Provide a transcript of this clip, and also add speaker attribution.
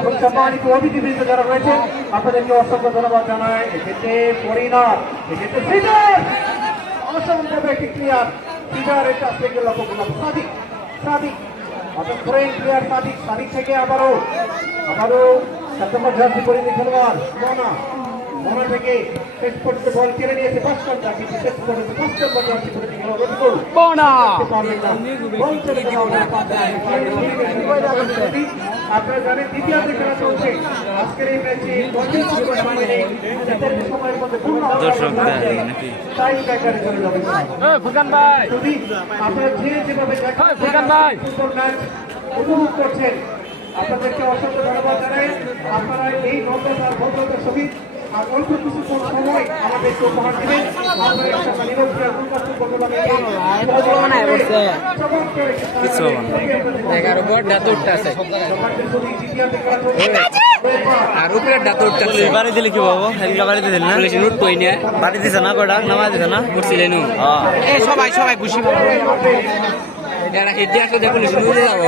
Speaker 1: এবং সম্মানিত অতিথিবৃন্দ যারা রয়েছে আপনাদেরকে অসংখ্য ধন্যবাদ জানাই। এক্ষেত্রে পরিণাম এক্ষেত্রে সিটার অসংখ্য একটি ক্লিয়ার সিটারের কাছ থেকে লক্ষ্য করলাম সাদিক সাদিক। অর্থাৎ ফরেন প্লেয়ার সাদিক সাদিক থেকে আবারও আবারও সেপ্টেম্বর জার্সি পরিণতি খেলোয়াড় মনা। মনা থেকে শেষ পর্যন্ত বল কেড়ে নিয়েছে পাঁচ ঘণ্টা কিন্তু শেষ পর্যন্ত পাঁচ নম্বর জার্সি পরিণতি খেলোয়াড়
Speaker 2: বোনা
Speaker 1: বল চলে গেল পাশে। আপনারা জানেন দ্বিতীয় খেলা চলছে আজকের এই ম্যাচে সময়ের মধ্যে পূর্ণ? তাই ব্যাটারে চলে যাবে।
Speaker 2: ফুরকান ভাই!
Speaker 1: যদি আপনারা যে যেভাবে
Speaker 2: ফুরকান ভাই।
Speaker 1: ম্যাচ উপভোগ করছেন আপনাদেরকে অসংখ্য ধন্যবাদ জানাই। আপনারা এই নম্রতার ভদ্রতার সহিত আর অল্প কিছু সময় আমাদেরকে উপহার দিবেন। আপনারা একটা
Speaker 3: কিছু না।
Speaker 2: এগারো বট ডাত উঠতেছে। আর উপরে
Speaker 3: বাড়ি দিলে কি পাবো হেলিকা বাড়ি দিল না?
Speaker 2: পুলিশ লুট কই নিয়ে
Speaker 3: বাড়ি দিছে না নামা দিছে না?
Speaker 2: করছিলেন এ সবাই সবাই খুশি। যারা হেডে আসলে পুলিশ লুটে যাব।